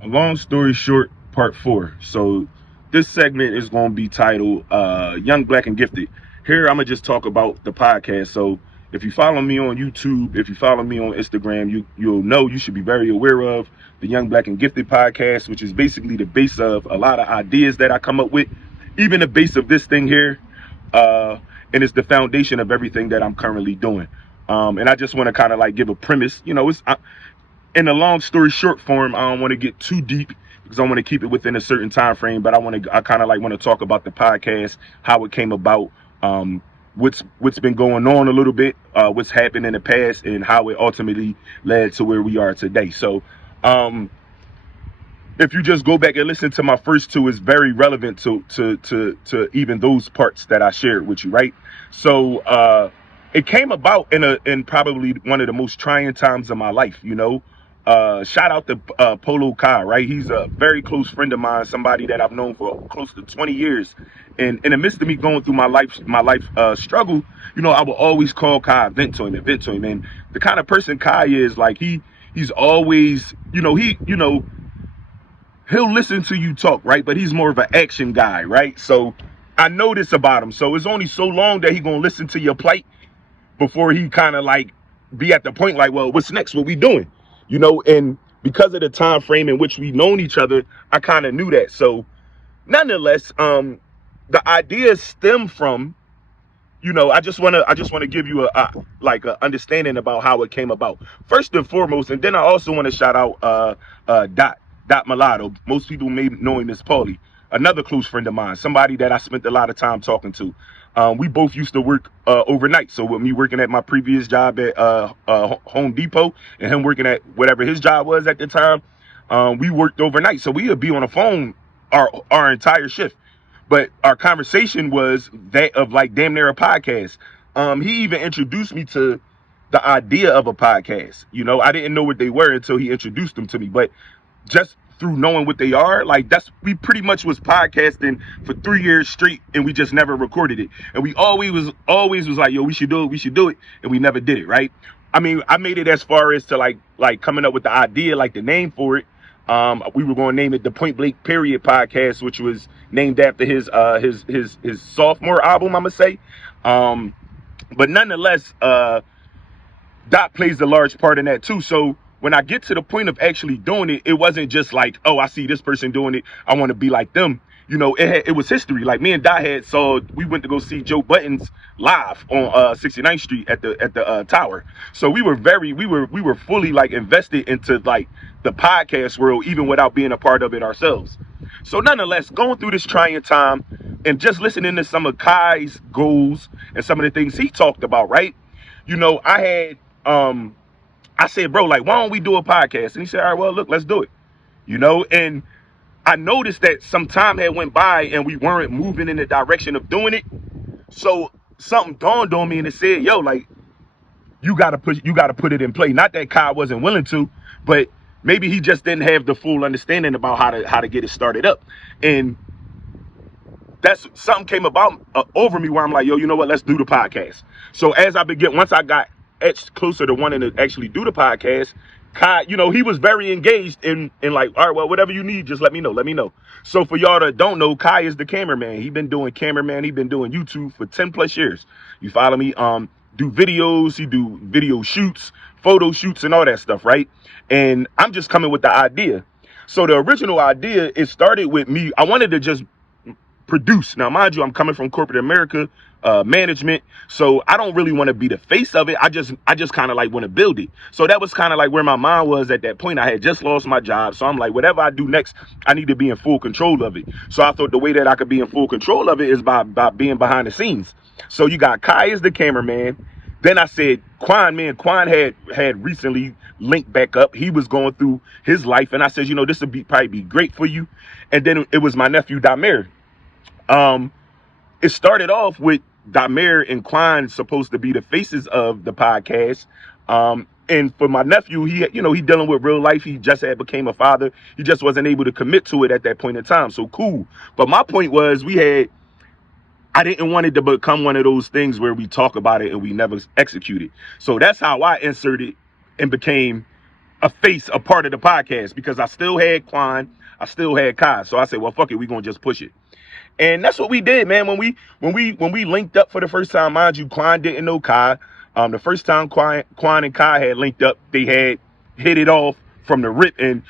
A long story short, part 4. So this segment is going to be titled Young, Black, and Gifted. Here, I'm going to just talk about the podcast. So if you follow me on YouTube, if you follow me on Instagram, you'll know you should be very aware of the Young, Black, and Gifted podcast, which is basically the base of a lot of ideas that I come up with, even the base of this thing here. And it's the foundation of everything that I'm currently doing. And I just want to kind of like give a premise. In a long story short form, I don't want to get too deep because I want to keep it within a certain time frame. But I kind of like want to talk about the podcast, how it came about, what's been going on a little bit, what's happened in the past, and how it ultimately led to where we are today. So, if you just go back and listen to my first two, it's very relevant to even those parts that I shared with you, right? So, it came about in probably one of the most trying times of my life, shout out to Polo Kai, right? He's a very close friend of mine, somebody that I've known for close to 20 years. And in the midst of me going through my life struggle, I will always call Kai, vent to him. And the kind of person Kai is, like he's always, he'll listen to you talk, right? But he's more of an action guy, right? So I know this about him. So it's only so long that he gonna listen to your plight before he kind of like be at the point like, well, what's next? What we doing? And because of the time frame in which we known each other, I kind of knew that. So nonetheless, the idea stemmed from, I just want to give you a understanding about how it came about first and foremost. And then I also want to shout out Dot Mulatto. Most people may know him as Paulie, another close friend of mine, somebody that I spent a lot of time talking to. We both used to work overnight. So with me working at my previous job at Home Depot and him working at whatever his job was at the time, we worked overnight. So we would be on the phone our entire shift. But our conversation was that of like damn near a podcast. He even introduced me to the idea of a podcast. I didn't know what they were until he introduced them to me. But just through knowing what they are, like we pretty much was podcasting for 3 years straight, and we just never recorded it. And we always was like, yo, we should do it, and we never did it, right? I mean, I made it as far as to like coming up with the idea, like the name for it. We were going to name it the Point Blank Period Podcast, which was named after his sophomore album, I'm gonna say. But nonetheless, Dot plays a large part in that too. So when I get to the point of actually doing it, it wasn't just like, oh, I see this person doing it, I want to be like them. It was history. Like me and Dot we went to go see Joe Buttons live on 69th Street at the Tower. So we were fully like invested into like the podcast world, even without being a part of it ourselves. So nonetheless, going through this trying time and just listening to some of Kai's goals and some of the things he talked about, right? I said, bro, like, why don't we do a podcast? And he said, all right, well, look, let's do it. And I noticed that some time had went by and we weren't moving in the direction of doing it. So something dawned on me and it said, yo, like, you gotta put it in play. Not that Kai wasn't willing to, but maybe he just didn't have the full understanding about how to get it started up. And that's something came about over me where I'm like, yo, you know what? Let's do the podcast. So once I got etched closer to wanting to actually do the podcast, Kai, he was very engaged in like, all right, well, whatever you need, just let me know. So for y'all that don't know, Kai is the cameraman. He been doing YouTube for 10 plus years. You follow me? Do videos, he do video shoots, photo shoots, and all that stuff, right? And I'm just coming with the idea. So the original idea, it started with me. I wanted to just produce. Now, mind you, I'm coming from corporate America, management, so I don't really want to be the face of it. I just kind of like want to build it. So that was kind of like where my mind was at that point. I had just lost my job, so I'm like, whatever I do next, I need to be in full control of it. So I thought the way that I could be in full control of it is by being behind the scenes. So you got Kai as the cameraman. Then I said Quan had recently linked back up. He was going through his life, and I said, this would probably be great for you. And then it was my nephew Damer. It started off with Damer and Quan supposed to be the faces of the podcast. And for my nephew, he dealing with real life. He just had became a father. He just wasn't able to commit to it at that point in time. So cool. But my point was I didn't want it to become one of those things where we talk about it and we never execute it. So that's how I inserted and became a part of the podcast because I still had Quan, I still had Kai. So I said, well, fuck it, we gonna just push it. And that's what we did, man. When we linked up for the first time, mind you, Quan didn't know Kai. The first time Quan and Kai had linked up, they had hit it off from the rip. And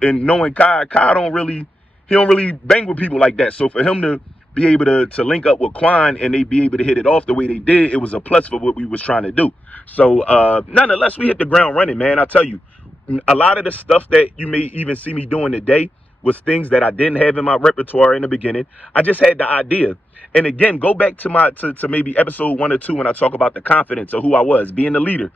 knowing Kai he don't really bang with people like that. So for him to be able to link up with Quan and they be able to hit it off the way they did, it was a plus for what we was trying to do. So nonetheless, we hit the ground running, man. I tell you, a lot of the stuff that you may even see me doing today was things that I didn't have in my repertoire in the beginning. I just had the idea. And again, go back to maybe episode 1 or 2 when I talk about the confidence of who I was, being the leader.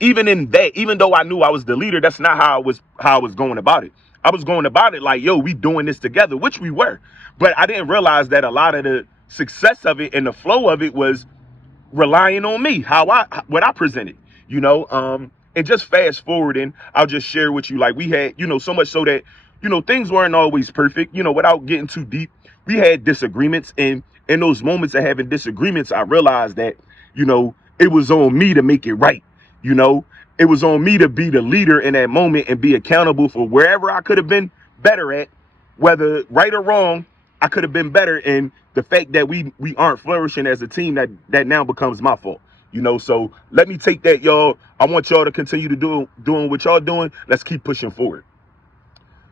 Even in that, even though I knew I was the leader, that's not how I was going about it. I was going about it like, yo, we doing this together, which we were. But I didn't realize that a lot of the success of it and the flow of it was relying on me, what I presented, and just fast forwarding, I'll just share with you, like we had, so much so that, things weren't always perfect, without getting too deep. We had disagreements, and in those moments of having disagreements, I realized that, it was on me to make it right. It was on me to be the leader in that moment and be accountable for wherever I could have been better at, whether right or wrong. I could have been better, and the fact that we aren't flourishing as a team, that now becomes my fault. So let me take that, y'all. I want y'all to continue to doing what y'all doing. Let's keep pushing forward.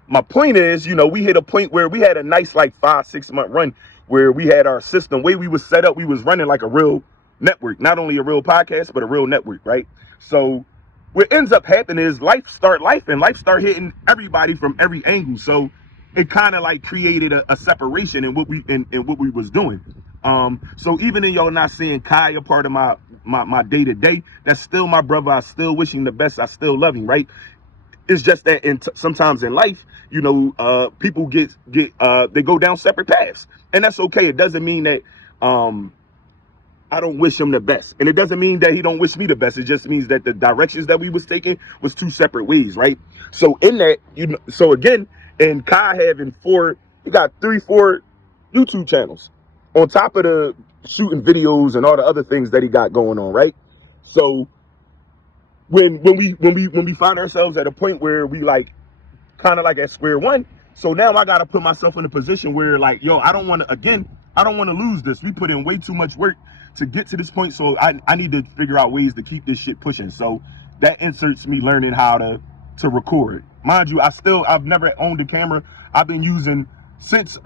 My point is, we hit a point where we had a nice like 5-6 month run where we had our system, way we was set up, we was running like a real network, not only a real podcast, but a real network, right? So what ends up happening is life start hitting everybody from every angle. So it kind of like created a separation in what we was doing. So even in y'all not seeing Kai a part of my day to day, that's still my brother. I still wish him the best. I still love him, right? It's just that sometimes in life, people they go down separate paths, and that's okay. It doesn't mean that I don't wish him the best, and it doesn't mean that he don't wish me the best. It just means that the directions that we was taking was two separate ways, right? So in that, so again, and Kai having he got 3-4 YouTube channels on top of the shooting videos and all the other things that he got going on, right? So when we find ourselves at a point where we like kind of like at square one, so now I got to put myself in a position where like, yo, I don't want to lose this. We put in way too much work to get to this point, so I need to figure out ways to keep this shit pushing. So that inserts me learning how to record. Mind you, I've never owned a camera. I've been using since me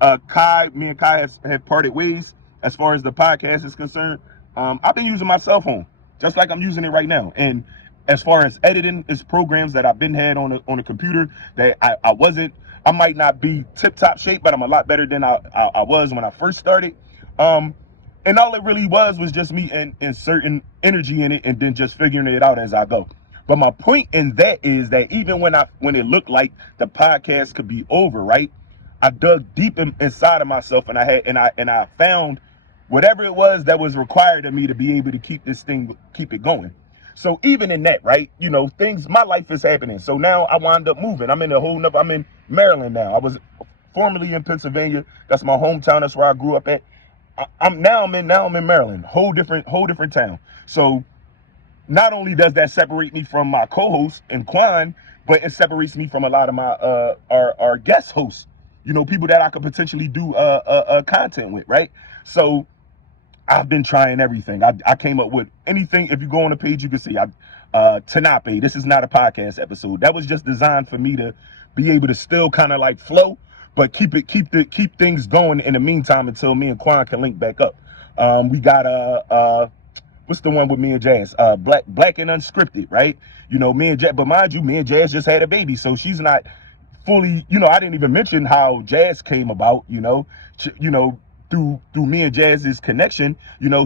and Kai have parted ways as far as the podcast is concerned. I've been using my cell phone just like I'm using it right now. And as far as editing, it's programs that I've been had on a computer that I might not be tip top shape, but I'm a lot better than I was when I first started. And all it really was just me inserting energy in it and then just figuring it out as I go. But my point in that is that even when it looked like the podcast could be over, right? I dug deep inside of myself and I found whatever it was that was required of me to be able to keep it going. So even in that, right? My life is happening. So now I wound up moving. I'm in Maryland now. I was formerly in Pennsylvania. That's my hometown. That's where I grew up at. I'm in Maryland, whole different town. So not only does that separate me from my co-host and Quan, but it separates me from a lot of my our guest hosts, people that I could potentially do content with, right? So I've been trying everything. I came up with anything. If you go on the page, you can see Tanape. This is not a podcast episode. That was just designed for me to be able to still kind of like flow, but keep things going in the meantime until me and Quan can link back up. We got what's the one with me and Jazz? Black and Unscripted, right? Me and Jazz, but mind you, me and Jazz just had a baby, so she's not fully, I didn't even mention how Jazz came about, through me and Jazz's connection,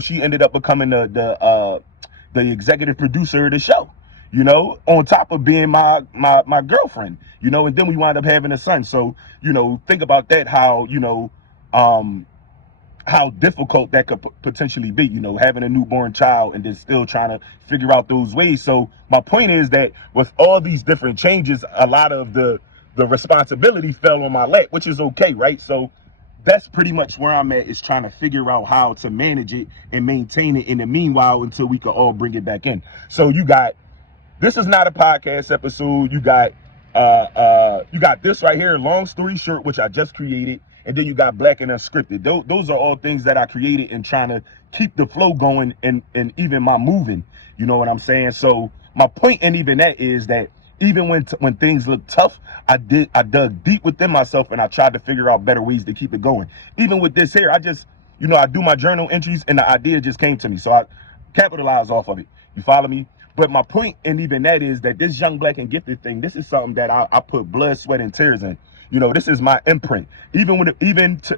she ended up becoming the executive producer of the show, on top of being my girlfriend, and then we wound up having a son. So, think about that, how difficult that could potentially be, having a newborn child and then still trying to figure out those ways. So my point is that with all these different changes, a lot of the responsibility fell on my lap, which is okay, right? So that's pretty much where I'm at, is trying to figure out how to manage it and maintain it in the meanwhile until we can all bring it back in. So you got This is not a podcast episode. You got this right here, long story short, which I just created, and then you got Black and Unscripted. Those are all things that I created and trying to keep the flow going and even my moving. You know what I'm saying? So my point and even that is that even when things look tough, I dug deep within myself and I tried to figure out better ways to keep it going. Even with this here, I just, I do my journal entries and the idea just came to me. So I capitalize off of it. You follow me? But my point and even that is that this Young Black and Gifted thing, this is something that I put blood, sweat, and tears in. This is my imprint.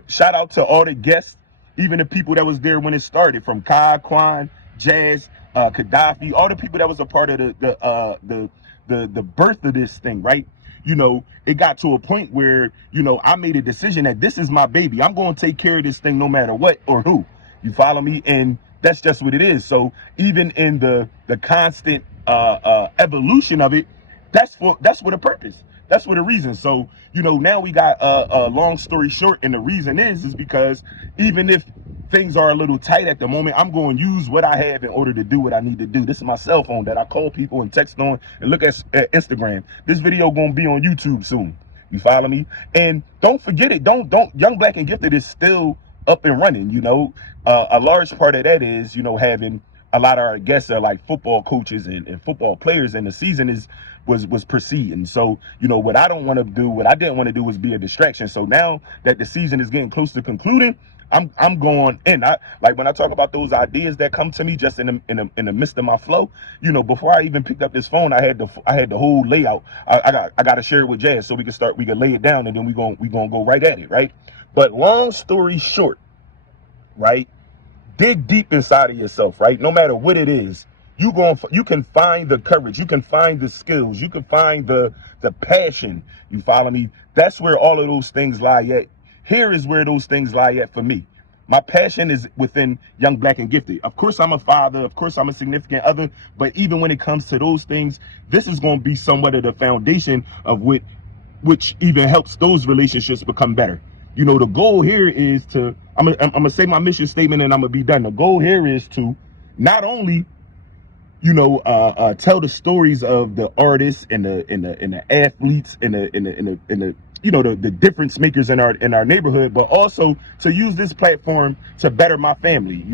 Shout out to all the guests, even the people that was there when it started, from Kai, Quan, Jazz, Gaddafi, all the people that was a part of the birth of this thing, right? It got to a point where, I made a decision that this is my baby. I'm going to take care of this thing no matter what or who. You follow me? And that's just what it is. So even in the constant evolution of it, that's for a purpose. That's for the reason. So, now we got a long story short. And the reason is because even if things are a little tight at the moment, I'm going to use what I have in order to do what I need to do. This is my cell phone that I call people and text on and look at Instagram. This video going to be on YouTube soon. You follow me? And don't forget it. Don't Young Black and Gifted is still up and running. A large part of that is, having a lot of our guests are like football coaches and football players, and the season was proceeding. So, what I didn't want to do was be a distraction. So now that the season is getting close to concluding, I'm going in. When I talk about those ideas that come to me just in the midst of my flow, before I even picked up this phone, I had the whole layout. I got to share it with Jazz so we can lay it down, and then we gonna go right at it, right? But long story short, right? Dig deep inside of yourself, right? No matter what it is, you can find the courage, you can find the skills, you can find the passion. You follow me? That's where all of those things lie at. Here is where those things lie at for me. My passion is within Young Black and Gifted. Of course, I'm a father. Of course, I'm a significant other. But even when it comes to those things, this is going to be somewhat of the foundation of which even helps those relationships become better. The goal here is to, I'm gonna say my mission statement and I'm gonna be done. The goal here is to not only, tell the stories of the artists and the athletes and the difference makers in our neighborhood, but also to use this platform to better my family.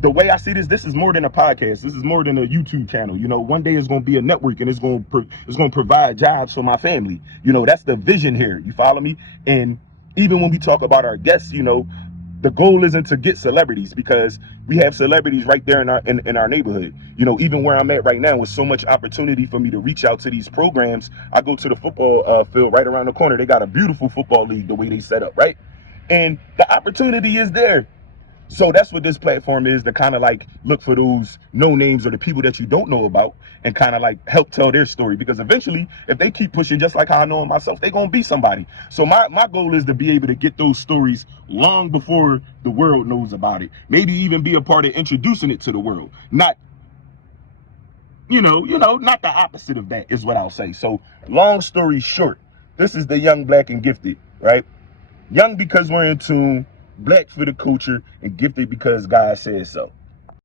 The way I see this is more than a podcast. This is more than a YouTube channel. One day it's going to be a network and it's going to provide jobs for my family. That's the vision here. You follow me? And even when we talk about our guests, the goal isn't to get celebrities, because we have celebrities right there in our neighborhood. Even where I'm at right now, with so much opportunity for me to reach out to these programs, I go to the football field right around the corner. They got a beautiful football league the way they set up, right? And the opportunity is there. So that's what this platform is, to kind of look for those no names or the people that you don't know about and kind of help tell their story. Because eventually, if they keep pushing just like how I know them myself, they're going to be somebody. So my goal is to be able to get those stories long before the world knows about it. Maybe even be a part of introducing it to the world. Not, not the opposite of that is what I'll say. So long story short, this is the Young Black and Gifted, right? Young because we're in tune, Black for the culture, and Gifted because God said so.